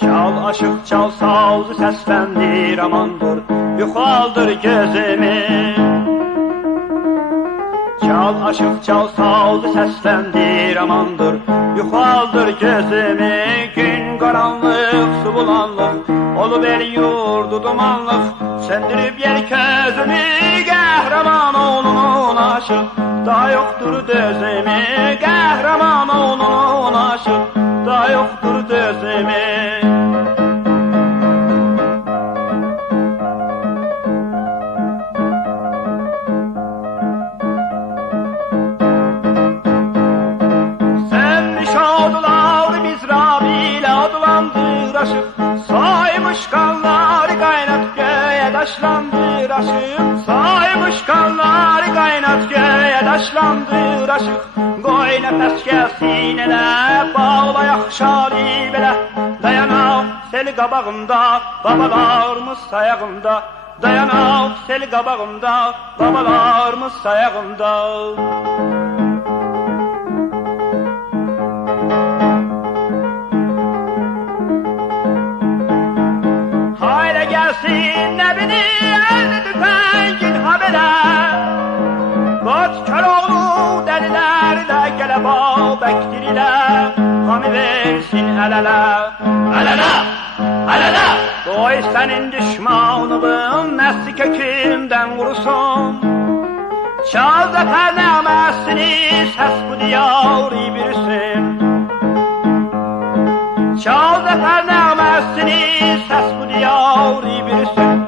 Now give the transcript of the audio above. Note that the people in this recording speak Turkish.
Çal aşık çal sazı seslendir amandır, yuxaldır gözümü. Çal aşık çal sazı seslendir amandır, yuxaldır gözümü. Gün qaranlıq su bulanlıq, oluver yurdu dumanlıq, söndürüp yer közümü. Qəhrəman oğlunun aşıq, daha yoktur dözümü. Qəhrəman oğlunun aşıq, daha yoktur dözümü. Saymış kanları kaynat göğe daşlandır aşık. Saymış kanları kaynat göğe daşlandır aşık. Koy nefes sinele, bağlayak şali bele. Dayanak seli qabağımda, babalarımız sayağımda. Dayanak seli qabağımda, babalarımız sayağımda. Gelsin ne beni elde tüpen gün habere. Koç Köroğlu delilerle gele bektirler. Hamı versin el ele, el ele, el ele. Koy senin düşmanlığın nesli kökünden kurusun. Çal zafer nəğməsini ses bu diyarı bürüsün. Çal zafer nəğməsini ses bu diyarı bürüsün.